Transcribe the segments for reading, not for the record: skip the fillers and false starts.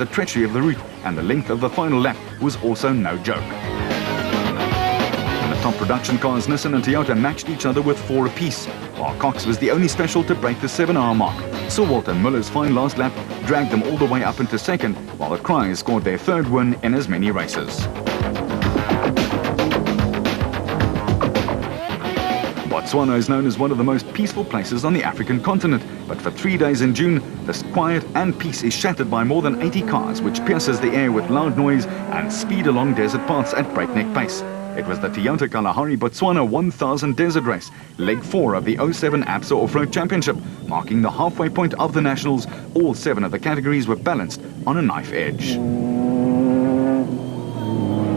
the treachery of the route, and the length of the final lap was also no joke. In the top production cars, Nissan and Toyota matched each other with 4 apiece, while Cox was the only special to break the 7-hour mark. Sewalt and Muller's fine last lap dragged them all the way up into second, while the Cries scored their 3rd win in as many races. Botswana is known as one of the most peaceful places on the African continent, but for 3 days in June, this quiet and peace is shattered by more than 80 cars, which pierces the air with loud noise and speed along desert paths at breakneck pace. It was the Toyota Kalahari Botswana 1000 Desert Race, leg 4 of the 07 ABSA Off-Road Championship, marking the halfway point of the Nationals. All 7 of the categories were balanced on a knife edge.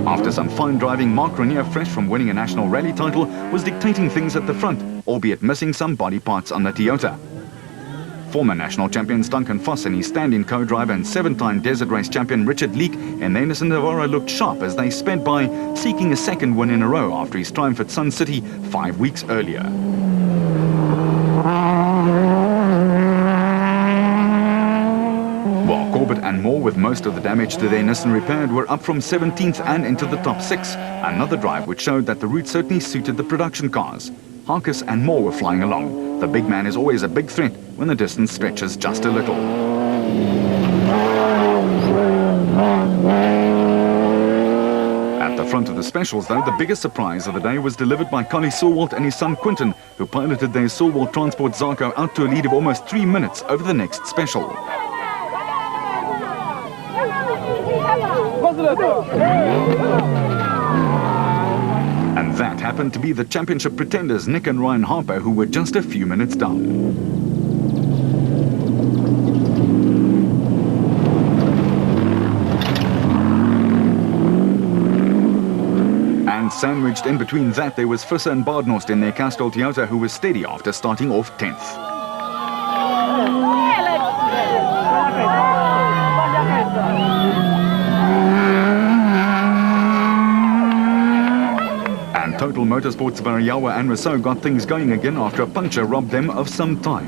After some fine driving, Mark Renier, fresh from winning a national rally title, was dictating things at the front, albeit missing some body parts on the Toyota. Former national champions Duncan Foss and his stand-in co-driver and 7-time Desert Race champion Richard Leek and Anderson Navarro looked sharp as they sped by, seeking a 2nd win in a row after his triumph at Sun City 5 weeks earlier. While Corbett and Moore, with most of the damage to their Nissan repaired, were up from 17th and into the top 6, another drive which showed that the route certainly suited the production cars. Harkis and Moore were flying along. The big man is always a big threat when the distance stretches just a little. At the front of the specials, though, the biggest surprise of the day was delivered by Collie Sewalt and his son Quinton, who piloted their Sewalt Transport Zarko out to a lead of almost 3 minutes over the next special. And that happened to be the championship pretenders Nick and Ryan Harper, who were just a few minutes down. And sandwiched in between that, there was Visser and Baardnost in their Castrol Toyota, who was steady after starting off 10th. Total Motorsports Variawa and Rousseau got things going again after a puncture robbed them of some time.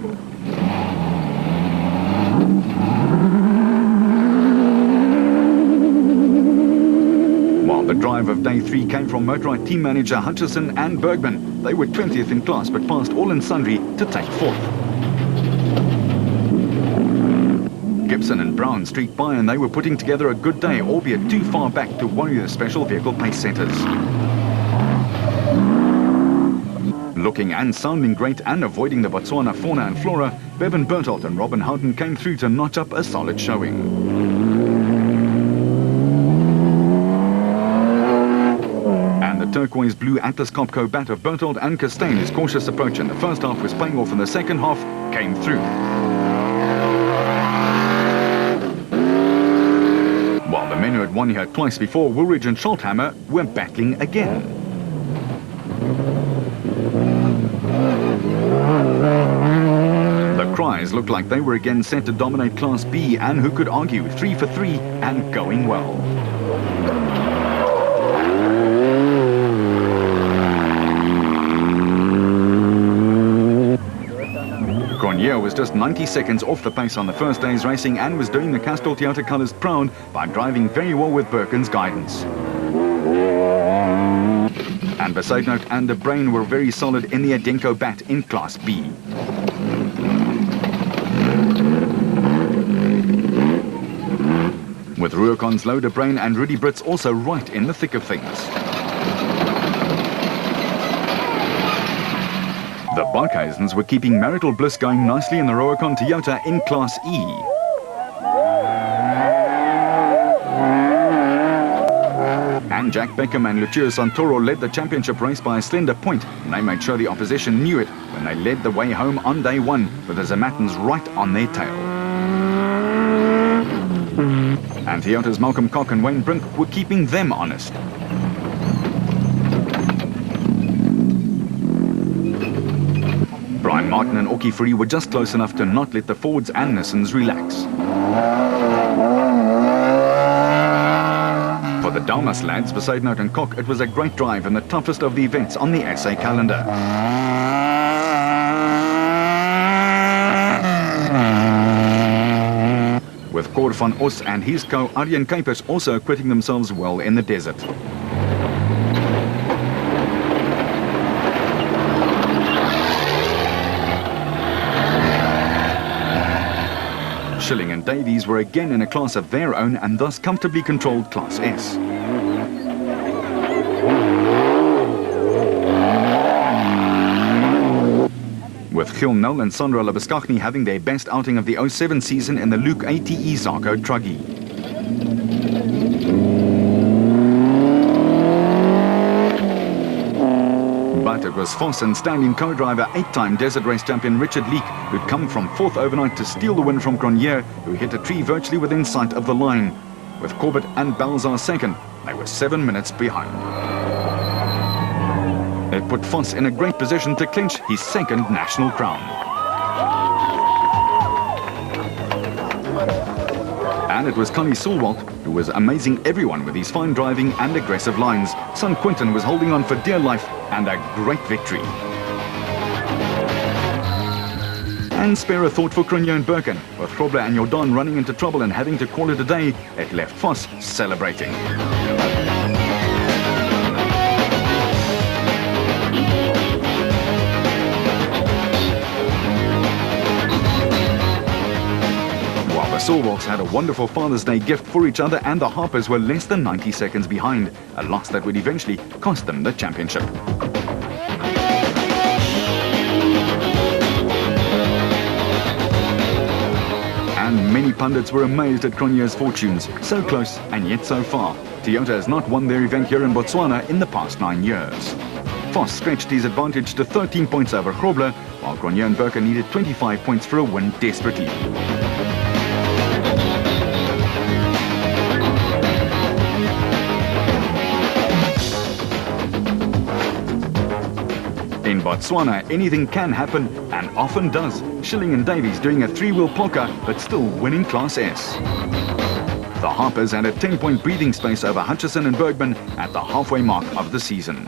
While the drive of day 3 came from Motorite team manager Hutchison and Bergman, they were 20th in class but passed all and sundry to take 4th. Gibson and Brown streaked by and they were putting together a good day, albeit too far back to worry the special vehicle pace setters. Looking and sounding great and avoiding the Botswana fauna and flora, Bevan Berthold and Robin Houghton came through to notch up a solid showing. And the turquoise blue Atlas Copco bat of Berthold and Costain, his cautious approach in the first half was paying off in the second half, came through. While the men who had won here twice before, Woolridge and Schulthammer, were battling again. The Cries looked like they were again set to dominate Class B, and who could argue, 3 for 3 and going well. Cornier was just 90 seconds off the pace on the first day's racing and was doing the Castrol Toyota colours proud by driving very well with Birkin's guidance. And Besaidnout and De Bruyn were very solid in the Adenko bat in Class B. With Ruacon's Low, De Bruyn and Rudy Brits also right in the thick of things. The Barkhuizens were keeping marital bliss going nicely in the Ruacon Toyota in Class E. And Jack Beckham and Lucio Santoro led the championship race by a slender point, and they made sure the opposition knew it when they led the way home on day 1 with the Zermattens right on their tail. And Toyota's Malcolm Koch and Wayne Brink were keeping them honest. Brian Martin and Oki Free were just close enough to not let the Fords and Nissans relax. For the Dalmas lads, Besaidnout and Koch, it was a great drive and the toughest of the events on the SA calendar. With Cor van Os and his co Arjen Kuipers also acquitting themselves well in the desert. Schilling and Davies were again in a class of their own and thus comfortably controlled Class S. With Gil Nel and Sandra Labuschagne having their best outing of the 07 season in the Luke ATE Zarco Truggy. But it was Vos and stand-in co-driver 8-time Desert Race champion Richard Leek who'd come from 4th overnight to steal the win from Cronje, who hit a tree virtually within sight of the line. With Corbett and Balzar second, they were 7 minutes behind. It put Vos in a great position to clinch his second national crown. And it was Connie Sulwalt who was amazing everyone with his fine driving and aggressive lines. Son Quinton was holding on for dear life and a great victory. And spare a thought for Cronje and Birken. With Grobler and Jordan running into trouble and having to call it a day, it left Vos celebrating. The Sulwalts had a wonderful Father's Day gift for each other, and the Harpers were less than 90 seconds behind, a loss that would eventually cost them the championship. And many pundits were amazed at Cronje's fortunes, so close and yet so far. Toyota has not won their event here in Botswana in the past 9 years. Vos stretched his advantage to 13 points over Grobler, while Cronje and Birken needed 25 points for a win desperately. In Botswana, anything can happen, and often does. Schilling and Davies doing a 3-wheel polka, but still winning Class S. The Harpers had a 10-point breathing space over Hutchison and Bergman at the halfway mark of the season.